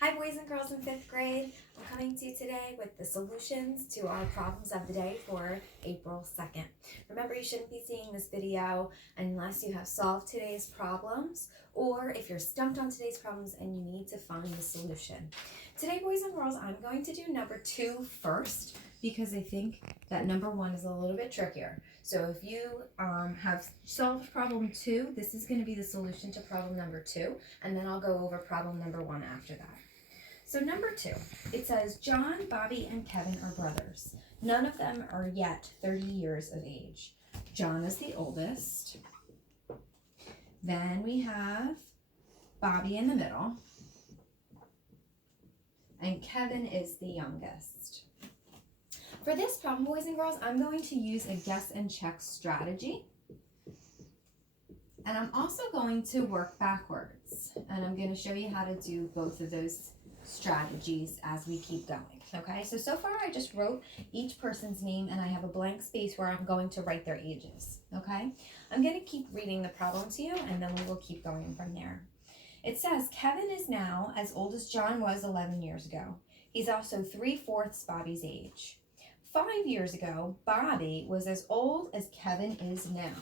Hi boys and girls in 5th grade. I'm coming to you today with the solutions to our problems of the day for April 2nd. Remember, you shouldn't be seeing this video unless you have solved today's problems or if you're stumped on today's problems and you need to find the solution. Today, boys and girls, I'm going to do number 2 first because I think that number 1 is a little bit trickier. So if you have solved problem 2, this is going to be the solution to problem number 2, and then I'll go over problem number 1 after that. So number 2, it says John, Bobby, and Kevin are brothers. None of them are yet 30 years of age. John is the oldest. Then we have Bobby in the middle. And Kevin is the youngest. For this problem, boys and girls, I'm going to use a guess and check strategy. And I'm also going to work backwards. And I'm going to show you how to do both of those strategies as we keep going. Okay, so far I just wrote each person's name and I have a blank space where I'm going to write their ages. Okay, I'm going to keep reading the problem to you and then we will keep going from there. It says Kevin is now as old as John was 11 years ago. He's also 3/4 Bobby's age. 5 years ago, Bobby was as old as Kevin is now.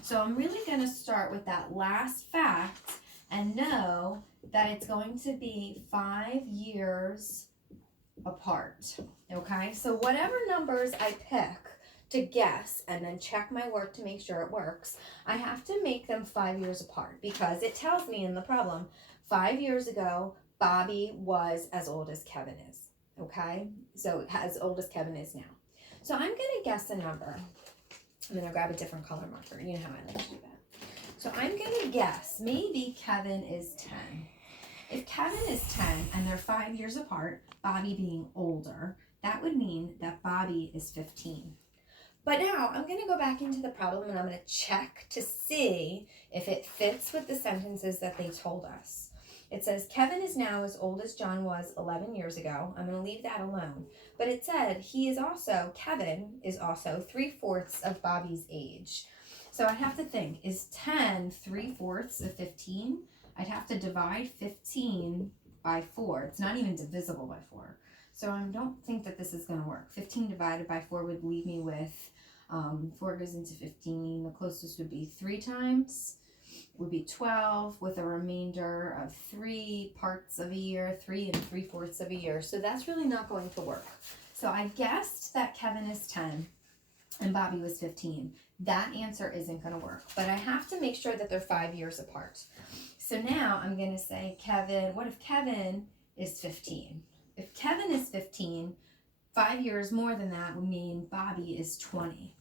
So I'm really going to start with that last fact and know that it's going to be 5 years apart. Okay, so whatever numbers I pick to guess and then check my work to make sure it works, I have to make them 5 years apart because it tells me in the problem 5 years ago, Bobby was as old as Kevin is. Okay, so as old as Kevin is now. So I'm going to guess a number. I'm going to grab a different color marker. You know how I like to do that. So I'm going to guess maybe Kevin is 10. If Kevin is 10 and they're 5 years apart, Bobby being older, that would mean that Bobby is 15. But now I'm going to go back into the problem and I'm going to check to see if it fits with the sentences that they told us. It says Kevin is now as old as John was 11 years ago. I'm going to leave that alone. But it said Kevin is also 3/4 of Bobby's age. So I have to think, is 10 3/4 of 15? I'd have to divide 15 by 4. It's not even divisible by 4. So I don't think that this is going to work. 15 divided by 4 would leave me with 4 goes into 15. The closest would be 3 times. Would be 12 with a remainder of 3 parts of a year, 3 3/4 of a year. So that's really not going to work. So I guessed that Kevin is 10 and Bobby was 15. That answer isn't going to work, but I have to make sure that they're 5 years apart. So now I'm going to say Kevin, what if Kevin is 15? If Kevin is 15, 5 years more than that would mean Bobby is 20.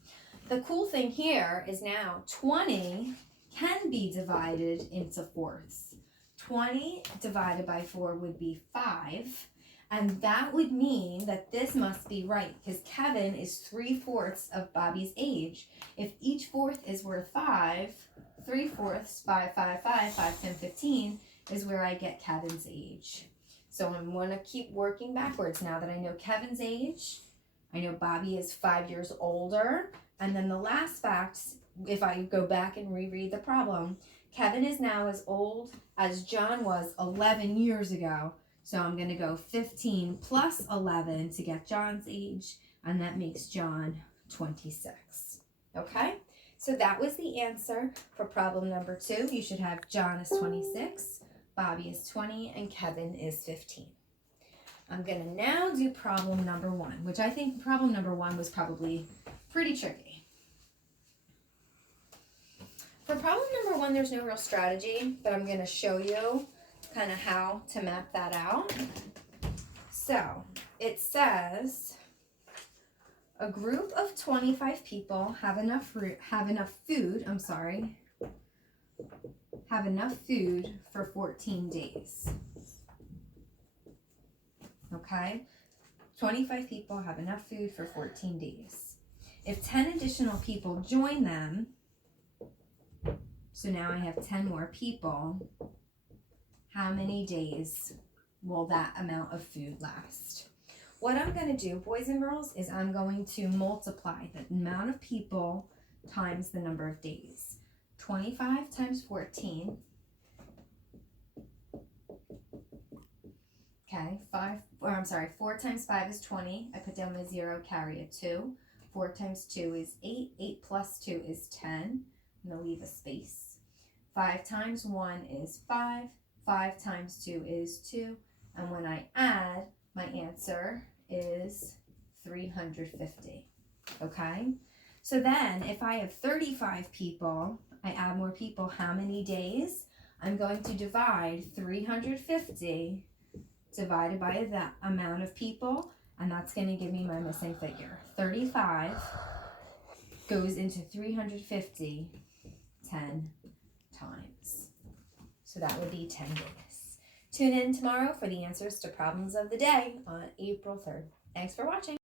The cool thing here is now 20 can be divided into fourths. 20 divided by 4 would be 5, and that would mean that this must be right because Kevin is 3/4 of Bobby's age. If each fourth is worth 5, 3/4, 5, 5, 5, 5, 10, 15 is where I get Kevin's age. So I'm going to keep working backwards now that I know Kevin's age. I know Bobby is 5 years older, and then the last fact, if I go back and reread the problem, Kevin is now as old as John was 11 years ago. So I'm going to go 15 plus 11 to get John's age, and that makes John 26. Okay, so that was the answer for problem number 2. You should have John is 26, Bobby is 20, and Kevin is 15. I'm going to now do problem number 1, which I think problem number 1 was probably pretty tricky. For problem number 1, there's no real strategy, but I'm going to show you kind of how to map that out. So it says a group of 25 people have enough food for 14 days. Okay, 25 people have enough food for 14 days. If 10 additional people join them, so now I have 10 more people, how many days will that amount of food last? What I'm going to do, boys and girls, is I'm going to multiply the amount of people times the number of days. 25 times 14 Okay, 4 times 5 is 20. I put down my 0, carry a 2. 4 times 2 is 8. 8 plus 2 is 10. I'm going to leave a space. 5 times 1 is 5. 5 times 2 is 2. And when I add, my answer is 350. Okay? So then, if I have 35 people, I add more people, how many days? I'm going to divide 350 divided by the amount of people, and that's going to give me my missing figure. 35 goes into 350 10 times. So that would be 10 days. Tune in tomorrow for the answers to problems of the day on April 3rd. Thanks for watching.